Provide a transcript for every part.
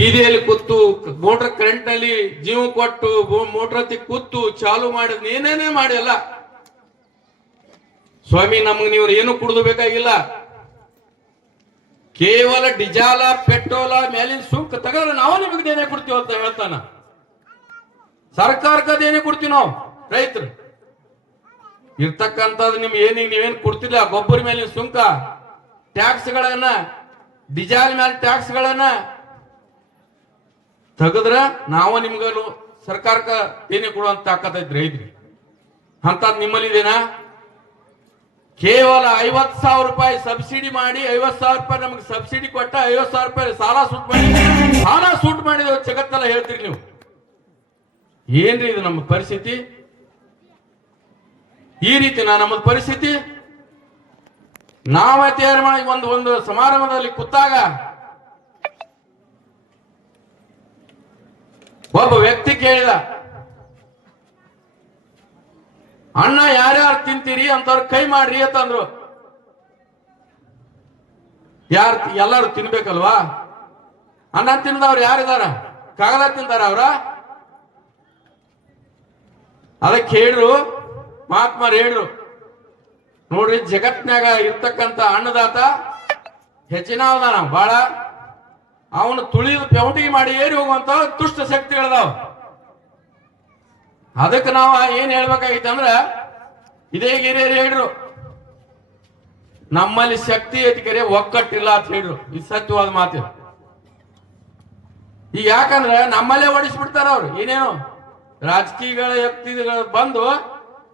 ಬೀದಿಯಲ್ಲಿ ಕೂತು ಮೋಟರ್ ಕರೆಂಟ್ನಲ್ಲಿ ಜೀವ ಕೊಟ್ಟು ಮೋಟರ್ ಹತ್ತಿ ಕೂತು ಚಾಲು ಮಾಡಿದ್ ಏನೇನೇ ಮಾಡಿಲ್ಲ ಸ್ವಾಮಿ, ನಮಗ್ ನೀವು ಏನು ಕುಡಿದು ಬೇಕಾಗಿಲ್ಲ. ಕೇವಲ ಡಿಜಾಲ, ಪೆಟ್ರೋಲ ಮೇಲಿನ ಸುಂಕ ತಗೊಂಡ್ರೆ ನಾವು ನಿಮಗೆ ದೇನೆ ಕೊಡ್ತೀವಿ ಅಂತ ಹೇಳ್ತಾನ. ಸರ್ಕಾರಕ್ಕೆ ಅದೇನೇ ಕೊಡ್ತೀವಿ ನಾವು, ರೈತರು. ಇರ್ತಕ್ಕಂಥದ್ದು ನಿಮ್ ಏನಿಗೆ ನೀವೇನು ಕೊಡ್ತಿಲ್ಲ, ಗೊಬ್ಬರ ಮೇಲಿನ ಸುಂಕ ಟ್ಯಾಕ್ಸ್ಗಳನ್ನ ಡಿಜಾಲ್ ಮೇಲೆ ಟ್ಯಾಕ್ಸ್ಗಳನ್ನ ತೆಗದ್ರ ನಾವು ನಿಮ್ಗಲು ಸರ್ಕಾರಕ್ಕ ಏನೇ ಕೊಡುವಂತ ತಾಕತ್ತೈತ್ರಿ ರೈತ್ರಿ ಅಂತದ್ ನಿಮ್ಮಲ್ಲಿ ಇದೇನಾ? ಕೇವಲ ಐವತ್ ಸಾವಿರ ರೂಪಾಯಿ ಸಬ್ಸಿಡಿ ಮಾಡಿ ಐವತ್ ಸಾವಿರ ರೂಪಾಯಿ ನಮ್ಗೆ ಸಬ್ಸಿಡಿ ಕೊಟ್ಟ ಐವತ್ ಸಾವಿರ ರೂಪಾಯಿ ಸಾಲ ಸೂಟ್ ಮಾಡಿ, ಸಾಲ ಸೂಟ್ ಮಾಡಿದ ಜಗತ್ತಲ್ಲ ಹೇಳ್ತೀರಿ ನೀವು. ಏನ್ರಿ ಇದು ನಮ್ಮ ಪರಿಸ್ಥಿತಿ? ಈ ರೀತಿ ನಾ ನಮ್ಮ ಪರಿಸ್ಥಿತಿ? ನಾವೇ ತಯಾರು ಮಾಡಿ ಒಂದು ಒಂದು ಸಮಾರಂಭದಲ್ಲಿ ಕೂತಾಗ ಒಬ್ಬ ವ್ಯಕ್ತಿ ಕೇಳಿದ, ಅಣ್ಣ, ಯಾರ್ಯಾರು ತಿಂತೀರಿ? ಅಂತವ್ರು ಕೈ ಮಾಡ್ರಿ ಅಂತಂದ್ರು ಯಾರು, ಎಲ್ಲಾರು ತಿನ್ಬೇಕಲ್ವಾ? ಅನ್ನ ತಿನ್ನದವ್ರು ಯಾರಿದಾರ? ಕಾಗದ ತಿಂತಾರ ಅವ್ರ? ಅದಕ್ಕೆ ಹೇಳ್ರು ಮಹಾತ್ಮರು ಹೇಳ್ರು ನೋಡ್ರಿ ಜಗತ್ನಾಗ ಇರ್ತಕ್ಕಂತ ಅನ್ನದಾತ ಹೆಚ್ಚಿನ ಅದಾನ ಬಾಳ ಅವನು ತುಳಿದು ಪೆವಟಿಗೆ ಮಾಡಿ ಏರಿ ಹೋಗುವಂತ ದುಷ್ಟ ಶಕ್ತಿಗಳದಾವ. ಅದಕ್ಕೆ ನಾವು ಏನ್ ಹೇಳ್ಬೇಕಾಗಿತ್ತಂದ್ರ ಇದೇ ಗಿರಿಯರು ಹೇಳ್ರು ನಮ್ಮಲ್ಲಿ ಶಕ್ತಿ ಐತಿಕರೆ ಒಕ್ಕಟ್ಟಿಲ್ಲ ಅಂತ ಹೇಳ್ರು ಇದು ಸತ್ಯವಾದ ಮಾತು ಈಗ ಯಾಕಂದ್ರೆ ನಮ್ಮಲ್ಲೇ ಓಡಿಸ್ಬಿಡ್ತಾರ ಅವ್ರು. ಏನೇನು? ರಾಜಕೀಯಗಳ ವ್ಯಕ್ತಿಗಳು ಬಂದು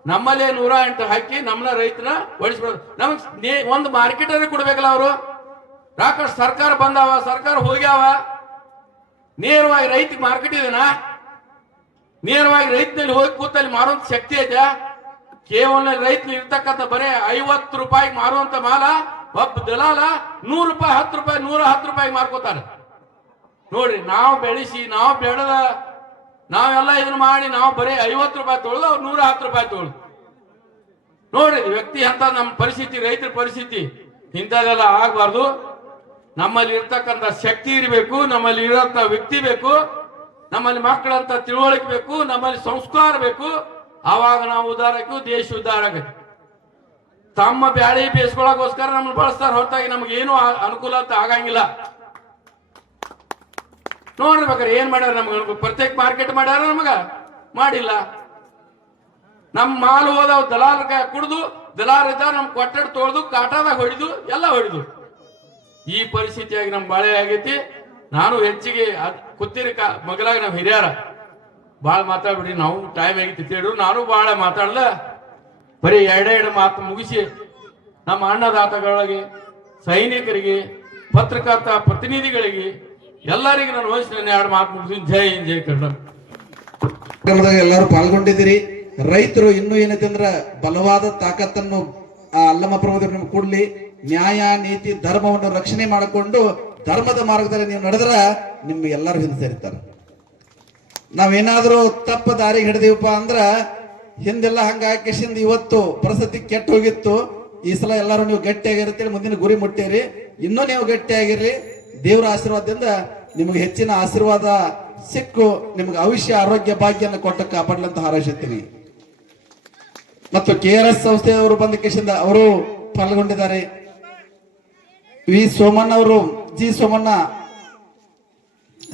ನಮ್ಮಲ್ಲೇ ನೂರ ಎಂಟು ಹಾಕಿ ನಮ್ಮನ್ನ ರೈತನ ಓಡಿಸ್ಬಿಡೋದು. ನಮಗ್ ಒಂದು ಮಾರ್ಕೆಟ್ ಅಲ್ಲಿ ಕೊಡ್ಬೇಕಲ್ಲ ಅವರು. ಯಾಕಂದ್ರೆ ಸರ್ಕಾರ ಬಂದಾವ, ಸರ್ಕಾರ ಹೋಗ್ಯಾವ. ನೇರವಾಗಿ ರೈತಿಗೆ ಮಾರ್ಕೆಟ್ ಇದೆನಾ? ನೇರವಾಗಿ ರೈತನಲ್ಲಿ ಹೋಗಿ ಕೂತಲ್ಲಿ ಮಾರುವಂತ ಶಕ್ತಿ ಐತೆ. ಕೇವಲ ರೈತನ ಇರ್ತಕ್ಕಂಥ ಬರೇ ಐವತ್ತು ರೂಪಾಯಿ ಮಾರುವಂತ ಮಾಲ, ಒಬ್ಬ ದಲಾಲ ನೂರು ರೂಪಾಯಿ, ಹತ್ತು ರೂಪಾಯಿ, ನೂರ ಹತ್ತು ರೂಪಾಯಿ ಮಾರ್ಕೋತಾರೆ ನೋಡ್ರಿ, ನಾವು ಬೆಳೆಸಿ, ನಾವು ಬೆಳೆದ, ನಾವೆಲ್ಲ ಇದನ್ನ ಮಾಡಿ ನಾವು ಬರೀ ಐವತ್ತು ರೂಪಾಯಿ ತೊಳೆದು ಅವ್ರು ನೂರ ಹತ್ತು ರೂಪಾಯಿ ತೊಳೆದು. ನೋಡ್ರಿ, ವ್ಯಕ್ತಿ ಅಂತ ನಮ್ಮ ಪರಿಸ್ಥಿತಿ, ರೈತರ ಪರಿಸ್ಥಿತಿ ಇಂಥದೆಲ್ಲ ಆಗಬಾರ್ದು. ನಮ್ಮಲ್ಲಿ ಇರ್ತಕ್ಕಂಥ ಶಕ್ತಿ ಇರಬೇಕು, ನಮ್ಮಲ್ಲಿ ಇರೋಂಥ ವ್ಯಕ್ತಿ ಬೇಕು, ನಮ್ಮಲ್ಲಿ ಮಕ್ಕಳಂತ ತಿಳುವಳಿಕೆ ಬೇಕು, ನಮ್ಮಲ್ಲಿ ಸಂಸ್ಕಾರ ಬೇಕು. ಆವಾಗ ನಾವು ಉದ್ಧಾರಕ್ಕೂ ದೇಶ ಉದ್ಧಾರ ತಮ್ಮ ಬ್ಯಾಳಿ ಬೇಸ್ಕೊಳಕೋಸ್ಕರ ನಮ್ಮನ್ನ ಬಳಸ್ತಾರ, ಹೊರತಾಗಿ ನಮ್ಗೆ ಏನು ಅನುಕೂಲ ಅಂತ ಆಗಂಗಿಲ್ಲ. ನೋಡ್ಬೇಕಾರೆ ಏನ್ ಮಾಡ್ಯಾರ ನಮ್ಗೆ ಪ್ರತ್ಯೇಕ ಮಾರ್ಕೆಟ್ ಮಾಡ್ಯಾರ ನಮಗ? ಮಾಡಿಲ್ಲ. ನಮ್ಮ ಮಾಲು ಹೋದವ್, ದಲಾಲ ಕುಡಿದು ದಲಾರ ಇದ್ದ ನಮ್ ಕೊಟ್ಟಡ್ ತೋಳ್ದು, ಕಾಟಾದಾಗ ಹೊಡಿದು, ಎಲ್ಲ ಹೊಡಿದು. ಈ ಪರಿಸ್ಥಿತಿಯಾಗಿ ನಮ್ಮ ಬಾಳೆ ಆಗೈತಿ. ನಾನು ಹೆಚ್ಚಿಗೆ ಕೂತಿರಿ ಮಗಲಾಗ ನಾವ್ ಹಿರಿಯರ, ಬಾಳ ಮಾತಾಡ್ಬಿಡಿ, ನಾವು ಟೈಮ್ ಆಗೈತಿ ತಿಳು ನಾನು ಬಾಳ ಮಾತಾಡ್ದ. ಬರೀ ಎರಡೆರಡು ಮಾತು ಮುಗಿಸಿ, ನಮ್ಮ ಅನ್ನದಾತಗಳಿಗೆ ಸೈನಿಕರಿಗೆ, ಪತ್ರಕರ್ತ ಪ್ರತಿನಿಧಿಗಳಿಗೆ, ಎಲ್ಲರಿಗೆ ನಾನು ವಹಿಸ್ತೇನೆ ಎರಡು ಮಾತು ಮುಗಿಸಿ, ಜೈ ಜೈ ಕನ್ನಡ. ಎಲ್ಲರೂ ಪಾಲ್ಗೊಂಡಿದ್ದೀರಿ. ರೈತರು ಇನ್ನೂ ಏನೈತೆ ಅಂದ್ರ ಬಲವಾದ ತಾಕತ್ತನ್ನು ಅಲ್ಲಮ್ಮ ಅಲ್ಲಮ ಪ್ರಭುದೇವರು ನಮ್ಗೆ ಕೊಡ್ಲಿ. ನ್ಯಾಯ, ನೀತಿ, ಧರ್ಮವನ್ನು ರಕ್ಷಣೆ ಮಾಡಿಕೊಂಡು ಧರ್ಮದ ಮಾರ್ಗದಲ್ಲಿ ನೀವು ನಡೆದ್ರ ನಿಮ್ಗೆ ಎಲ್ಲರೂ ಹಿಂದೆ ನಾವೇನಾದ್ರೂ ತಪ್ಪ ದಾರಿ ಹಿಡಿದೀವಪ್ಪ ಅಂದ್ರ ಹಿಂದೆಲ್ಲ ಹಂಗ ಹಾಕಿಸಿಂದ ಇವತ್ತು ಪರಿಸ್ಥಿತಿ ಕೆಟ್ಟ ಹೋಗಿತ್ತು. ಈ ಸಲ ಎಲ್ಲರೂ ನೀವು ಗಟ್ಟಿಯಾಗಿರ್ತೀರಿ, ಮುಂದಿನ ಗುರಿ ಮುಟ್ಟೀರಿ. ಇನ್ನೂ ನೀವು ಗಟ್ಟಿಯಾಗಿರ್ರಿ. ದೇವರ ಆಶೀರ್ವಾದದಿಂದ ನಿಮಗೆ ಹೆಚ್ಚಿನ ಆಶೀರ್ವಾದ ಸಿಕ್ಕು. ನಿಮ್ಗೆ ಅವಶ್ಯ ಆರೋಗ್ಯ ಭಾಗ್ಯನ ಕೊಟ್ಟು ಕಾಪಾಡ್ಲಂತ ಹಾರೈಸುತ್ತೀನಿ. ಮತ್ತು ಕೆ ಆರ್ ಎಸ್ ಸಂಸ್ಥೆಯವರು ಬಂದ ಕೇಶಿಂದ ಅವರು ಪಾಲ್ಗೊಂಡಿದ್ದಾರೆ. ವಿ ಸೋಮಣ್ಣ ಅವರು, ಜಿ ಸೋಮಣ್ಣ,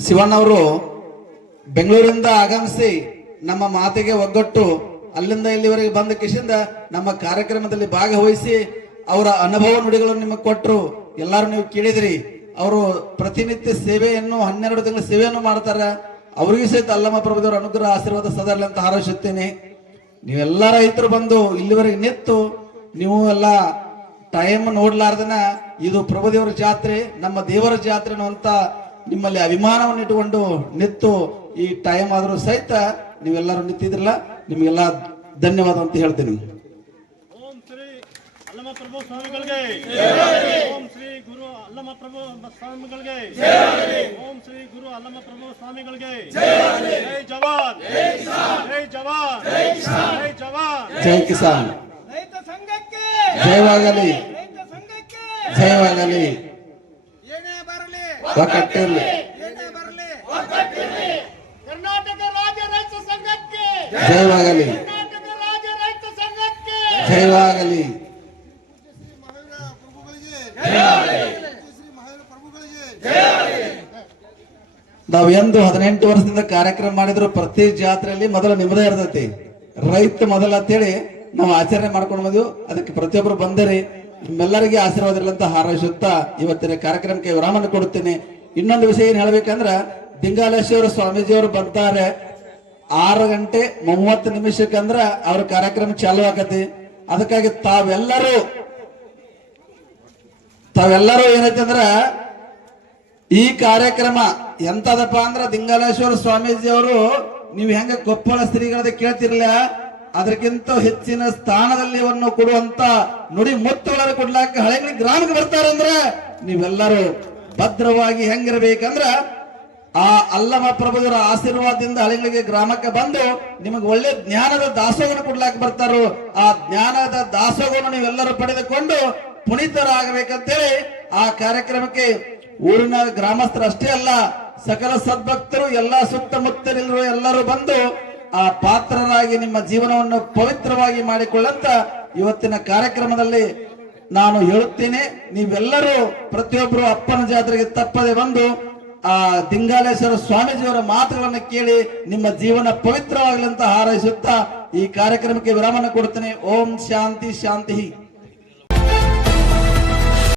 ಶಿವಣ್ಣ ಅವರು ಬೆಂಗಳೂರಿಂದ ಆಗಮಿಸಿ ನಮ್ಮ ಮಾತಿಗೆ ಒಗ್ಗಟ್ಟು ಅಲ್ಲಿಂದ ಇಲ್ಲಿವರೆಗೆ ಬಂದ ಕಿಶಿಂದ ನಮ್ಮ ಕಾರ್ಯಕ್ರಮದಲ್ಲಿ ಭಾಗವಹಿಸಿ ಅವರ ಅನುಭವ ನುಡಿಗಳನ್ನು ನಿಮಗೆ ಕೊಟ್ಟರು. ಎಲ್ಲರೂ ನೀವು ಕೇಳಿದಿರಿ. ಅವರು ಪ್ರತಿನಿತ್ಯ ಸೇವೆಯನ್ನು, ಹನ್ನೆರಡು ತಿಂಗಳ ಸೇವೆಯನ್ನು ಮಾಡ್ತಾರೆ. ಅವರಿಗೂ ಸಹಿತ ಅಲ್ಲಮ್ಮ ಪ್ರಭುದೇವರ ಅನುಗ್ರಹ, ಆಶೀರ್ವಾದ ಸದರ್ಲಿ ಅಂತ ಹಾರೈಸುತ್ತೇನೆ. ನೀವೆಲ್ಲ ರೈತರು ಬಂದು ಇಲ್ಲಿವರೆಗೆ ನಿಂತು ನೀವು ಎಲ್ಲ ಟೈಮ್ ನೋಡ್ಲಾರ್ದನ ಇದು ಪ್ರಭುದೇವರ ಜಾತ್ರೆ ನಮ್ಮ ದೇವರ ಜಾತ್ರೆ ಅಂತ ನಿಮ್ಮಲ್ಲಿ ಅಭಿಮಾನವನ್ನು ಇಟ್ಟುಕೊಂಡು ನಿತ್ತು ಈ ಟೈಮ್ ಆದರೂ ಸಹಿತ ನೀವೆಲ್ಲರೂ ನಿಂತಿದ್ರಲ್ಲ ನಿಮಗೆಲ್ಲ ಧನ್ಯವಾದ ಅಂತ ಹೇಳ್ತೀನಿ. ಓಂ ಶ್ರೀ ಅಲ್ಲಮ ಪ್ರಭು ಸ್ವಾಮಿಗಳಿಗೆ. ಓಂ ಶ್ರೀ ಗುರು ಅಲ್ಲಮ ಪ್ರಭು ಸ್ವಾಮಿಗಳಿಗೆ. ಓಂ ಶ್ರೀ ಗುರು ಅಲ್ಲಮ ಪ್ರಭು ಸ್ವಾಮಿಗಳಿಗೆ. ಜೈ ಜವಾನ್. ಜೈ ಜವಾನ್. ಜೈ ಕಿಸಾನ್. ಜಯವಾಗಲಿ. ಜಯವಾಗಲಿ. ಒಕ್ಕಟ್ಟಿರ್ಲಿ ಜಯವಾಗಲಿ. ಜಯವಾಗಲಿ. ನಾವು ಎಂದು ಹದಿನೆಂಟು ವರ್ಷದಿಂದ ಕಾರ್ಯಕ್ರಮ ಮಾಡಿದ್ರು ಪ್ರತಿ ಜಾತ್ರೆಯಲ್ಲಿ ಮೊದಲು ನಿಮ್ಮದೇ ಇರ್ತೈತಿ. ರೈತ ಮೊದಲ ಅಂತೇಳಿ ನಾವು ಆಚರಣೆ ಮಾಡ್ಕೊಂಡು ಬಂದೆವು. ಅದಕ್ಕೆ ಪ್ರತಿಯೊಬ್ಬರು ಬಂದರೆ ನಿಮ್ಮೆಲ್ಲರಿಗೆ ಆಶೀರ್ವಾದ ಇರಲಂತ ಹಾರೈಸುತ್ತಾ ಇವತ್ತಿನ ಕಾರ್ಯಕ್ರಮಕ್ಕೆ ವಿರಾಮನ ಕೊಡುತ್ತೇನೆ. ಇನ್ನೊಂದು ವಿಷಯ ಏನ್ ಹೇಳ್ಬೇಕಂದ್ರ ದಿಂಗಾಲೇಶ್ವರ ಸ್ವಾಮೀಜಿಯವರು ಬರ್ತಾರೆ ಆರು ಗಂಟೆ ಮೂವತ್ತು ನಿಮಿಷಕ್ಕಂದ್ರ ಅವ್ರ ಕಾರ್ಯಕ್ರಮ ಚಾಲು ಆಗತಿ ಅದಕ್ಕಾಗಿ ತಾವೆಲ್ಲರೂ ತಾವೆಲ್ಲರೂ ಏನೈತೆ ಅಂದ್ರ ಈ ಕಾರ್ಯಕ್ರಮ ಎಂತದಪ್ಪ ಅಂದ್ರ ದಿಂಗಾಲೇಶ್ವರ ಸ್ವಾಮೀಜಿಯವರು, ನೀವು ಹೆಂಗ ಕೊಪ್ಪಳ ಸ್ತ್ರೀಗಳದ ಕೇಳ್ತಿರ್ಲ ಅದಕ್ಕಿಂತ ಹೆಚ್ಚಿನ ಸ್ಥಾನದಲ್ಲಿ ಇವನ್ನು ಕೊಡುವಂತ ನುಡಿ ಮುತ್ತುಗಳನ್ನು ಕೊಡ್ಲಾಕ ಹಳೆಗಳಿಗೆ ಗ್ರಾಮಕ್ಕೆ ಬರ್ತಾರಂದ್ರ ನೀವೆಲ್ಲರೂ ಭದ್ರವಾಗಿ ಹೆಂಗಿರ್ಬೇಕಂದ್ರ ಆ ಅಲ್ಲಮ ಪ್ರಭುದರ ಆಶೀರ್ವಾದದಿಂದ ಹಳೆಗಳಿಗೆ ಗ್ರಾಮಕ್ಕೆ ಬಂದು ನಿಮಗೆ ಒಳ್ಳೆ ಜ್ಞಾನದ ದಾಸೋಹವನ್ನು ಕೊಡ್ಲಾಕ ಬರ್ತಾರೋ, ಆ ಜ್ಞಾನದ ದಾಸೋಹವನ್ನು ನೀವೆಲ್ಲರೂ ಪಡೆದುಕೊಂಡು ಪುನೀತರಾಗಬೇಕಂತೇಳಿ ಆ ಕಾರ್ಯಕ್ರಮಕ್ಕೆ ಊರಿನ ಗ್ರಾಮಸ್ಥರು ಅಷ್ಟೇ ಅಲ್ಲ, ಸಕಲ ಸದ್ಭಕ್ತರು, ಎಲ್ಲಾ ಸುತ್ತಮುತ್ತಲಿರುವ ಎಲ್ಲರೂ ಬಂದು ಆ ಪಾತ್ರರಾಗಿ ನಿಮ್ಮ ಜೀವನವನ್ನು ಪವಿತ್ರವಾಗಿ ಮಾಡಿಕೊಳ್ಳಂತ ಇವತ್ತಿನ ಕಾರ್ಯಕ್ರಮದಲ್ಲಿ ನಾನು ಹೇಳುತ್ತೇನೆ, ನೀವೆಲ್ಲರೂ ಪ್ರತಿಯೊಬ್ಬರು ಅಪ್ಪನ ಜಾತ್ರೆಗೆ ತಪ್ಪದೆ ಬಂದು ಆ ದಿಂಗಾಲೇಶ್ವರ ಸ್ವಾಮೀಜಿಯವರ ಮಾತುಗಳನ್ನು ಕೇಳಿ ನಿಮ್ಮ ಜೀವನ ಪವಿತ್ರವಾಗಲಂತ ಹಾರೈಸುತ್ತಾ ಈ ಕಾರ್ಯಕ್ರಮಕ್ಕೆ ವಿರಾಮನ ಕೊಡುತ್ತೇನೆ. ಓಂ ಶಾಂತಿ ಶಾಂತಿ